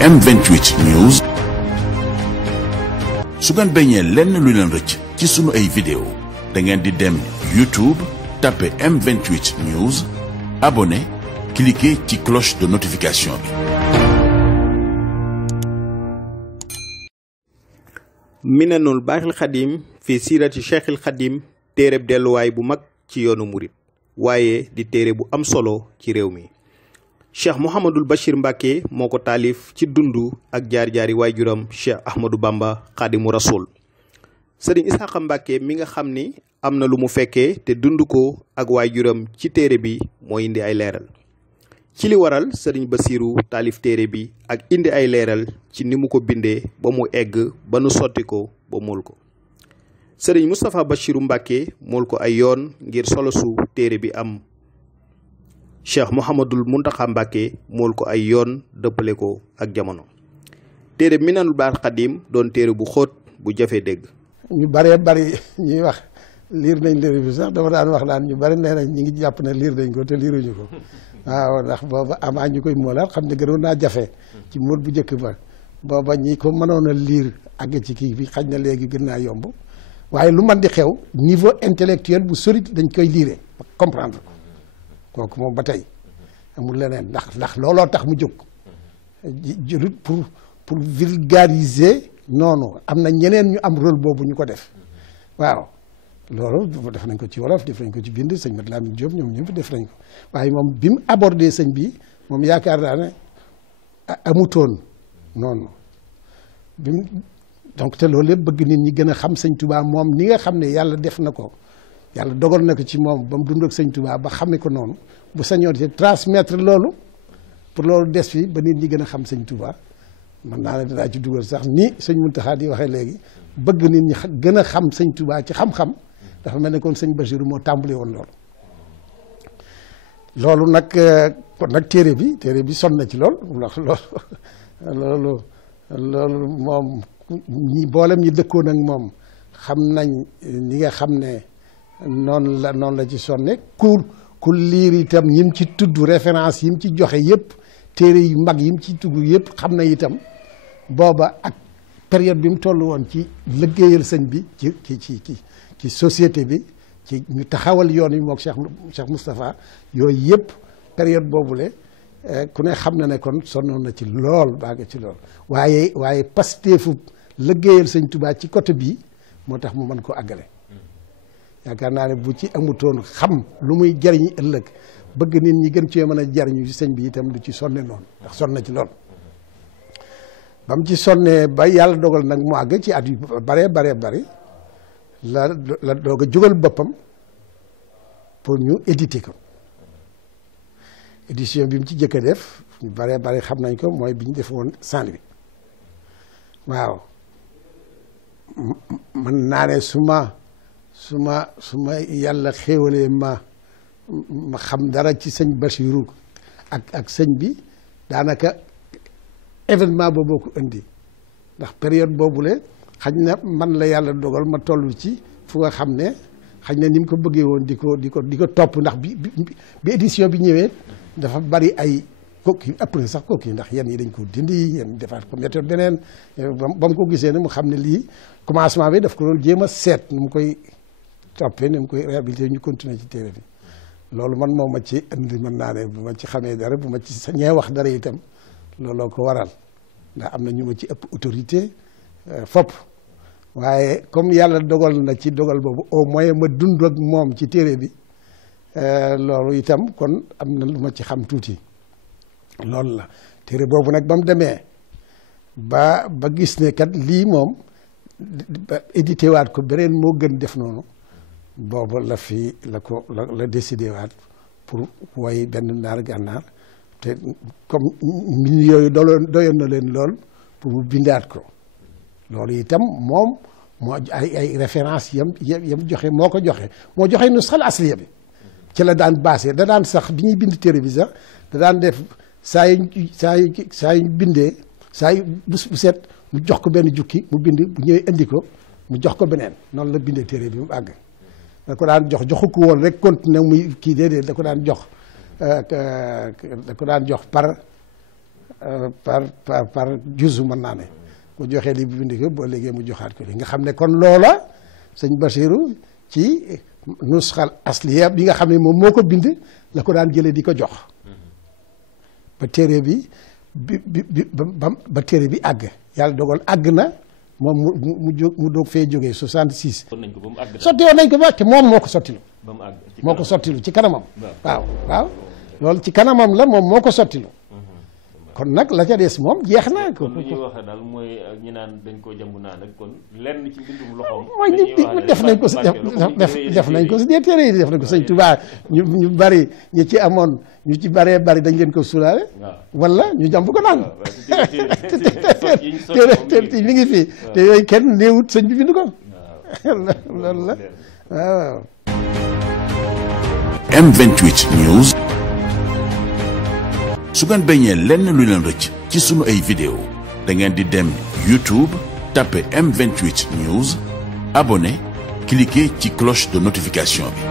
M28 News. su ngeen bañee lenn lu leen rëcc ci sunu ay vidéo da ngeen di dem YouTube tapé M28 News abonné cliquer ci cloche de notification bi. Minanul Baaxil Xadim fi siirati Cheikhil Xadim téereb delluwaay bu mag ci yoonu murit waaye di téere bu am solo ci réew mi. Cheikh Mouhamadul Bachir Mbacke moo ko taalif ci dundu ak jaar-jaari waajuram Cheikh Ahmadou Bamba Xaadimu Rasul. Sëriñ Isaaxa Mbacke mi nga xam ni am na lu mu fekkee te dund ko ak waajuram ci téere bi moo indi ay leeral. ci li waral sëriñ Basiru taalif téere bi ak indi ay leeral ci ni mu ko bindee ba mu egg ba nu sotti ko ba mool ko. sëriñ Moustapha Bachiru Mbacke mool ko ay yoon ngir solosu téere bi am. Cheikh Mouhamadul Muntaxa Mbacke mool ko ay yoon dëppale ko ak jamono. téere Minanul Baaxil Xadim doon téere bu xóot bu jafe dégg. ñu bëree bëri ñuy wax liir nañ téere bi sax dama daan wax naan ñu bëri nee nañ ñi ngi jàpp ne liir nañ ko te liiruñu ko waaw ndax booba amaa ñu koy moolal xam ne gënoon naa jafe ci mool bu njëkk ba booba ñi ko mënoon a liir àgg ci kii bi xaj na léegi gën naa yomb waaye lu man di xew niveau intellectuel bu solide dañ koy liire comprendre ko kooku moom ba tey amul leneen ndax looloo tax mu jóg jëlut pour vulgariser noonu am na ñeneen ñu am rôle boobu ñu ko def waaw loolu def nañ ko ci wolof def nañ ko ci bind sëñ Mat Lamin Jóob ñoom ñëpp def nañ ko waaye moom bi mu abordé sëñ bi moom yaakaar naa ne amutoon noonu bi mu donc te loolu lépp bëgg nit ñi gën a xam sëñ Touba moom ni nga xam ne yàlla def na ko yàlla dogal na ko ci moom ba mu dund ak sëñ Touba ba xame ko noonu bu sañoon te transmettre loolu pour loolu des fi ba nit ñi gën a xam sëñ Touba man naa ne dinaa ci dugal sax ni sëñ Muntaxa di waxee léegi bëgg nit ñi gën a xam sëñ Touba ci xam-xam dafa mel ne kon sëñ Basiru moo tàmbali woon loolu nag kon nag téere bi sonn na ci lool ndax loolu moom ñi boolem ñi dëkkoon ak moom xam nañ ñi nga xam ne noonu la ci sonne ku liir itam yim ci tudd référence yim ci joxe yëpp téere yu mag yim ci tudd yëpp xam na itam booba ak période bi mu toll woon ci liggéeyal sëñ bi ci société bi ci ñu taxawal yoon yi mook Cheikh Moustapha yooyu yëpp période boobule ku ne xam na ne kon sonnoon na ci lool baaga ci lool waaye pasteefu liggéeyal sëñ Touba ci côté bii moo tax mu mën ko àggale yaakaar naa ne bu ci amutoon xam lu muy jariñ ëllëg bëgg nit ñi gën cee mën a jariñu ci sëñ bi itam du ci sonne noonu ndax sonn na ci lool ba mu ci sonnee ba yàlla dogal nag mu àgg ci at yu bari la doog a jógal boppam pour ñu éditer ko édition bi mu ci jëkk a def ñu bari xam nañ ko mooy bi ñu def woon Saint-Louis waaw mën naa ne su ma yàlla xéewalee ma xam dara ci sëñ Basiru ak sëñ bi daanaka événement boobu ko indi ndax période boobule xañ na man la yàlla dogal ma toll ci fu nga xam ne xañ na ni mu ko bëggee woon di ko topp ndax bi édition bi ñëwee dafa bari ay kooku après sax kooku ndax yenn yi dañ ko dindi yenn defaat ko méthode beneen ba mu ko gisee ne mu xam ne lii commencement bi daf ko doon jéem a seet nu mu koy toppee nu mu koy réhabilité ñu continuer ci téere bi loolu man moom ma ci indi mën naa ne bu ma ci xamee dara bu ma ci sañee wax dara itam looloo ko waral ndax am na ñu ma ci ëpp autorité fopp waaye comme yàlla dogal na ci dogal boobu au moins ma dund ak moom ci téere bi loolu itam kon am na lu ma ci xam tuuti loolu la téere boobu nag ba mu demee ba gis ne kat lii moom édité waat ko beneen moo gën def noonu boobu la décidé waat pour way benn naar gànnaar te comme mbind yooyu doyoon na leen lool pour mu bindaat ko loolu itam moom moo ay référence yam joxe moo joxe nu sal asliya bi ci la daan basé da daan sax bi ñuy bind téere bi sax da daan def saa yu bindee bu set mu jox ko benn jukki mu bind bu ñëwee indi ko mu jox ko beneen noonu la bindee téere bi mu àgg da ko daan joxu ko woon rek continuer muy kii déedéet da ko daan jox par par juzu mën naa ne mu joxee li bu bind ko boo léegi mu joxaat ko li nga xam ne kon loola sëñ Basiru ci nusxal asliya bi nga xam ne moom moo ko bind la ko daan jëlee di ko jox ba téere bi ba téere bi àgg yàlla dogal àgg na moom mu doog fee jógee 66. sotti woon nañ ko ba te moom moo ko sottilu moo ko sottilu ci kanamam waaw loolu ci kanamam la moom moo ko sottilu kon nag la ca des moom jeex na. kon lu ñuy wax daal mooy ñi naan dañ koo jàmbu naan rek kon lenn ci mbindum loxoom. mooy def nañ ko si def nañ ko si des téere yi def nañ ko sëñ Tuubaa ñu bari ñu ci amoon ñu ci baree bari dañ leen ko sulaale. wala ñu jàmb ko naan. te mi ngi fi te yooyu kenn néewut sëñ bi bind ko. loolu la waaw. M28 News. su ngeen bañee lenn lu leen rëcc ci sunu ay vidéo da ngeen di dem YouTube tapé M28 News abonné cliquer ci cloche de notification bi.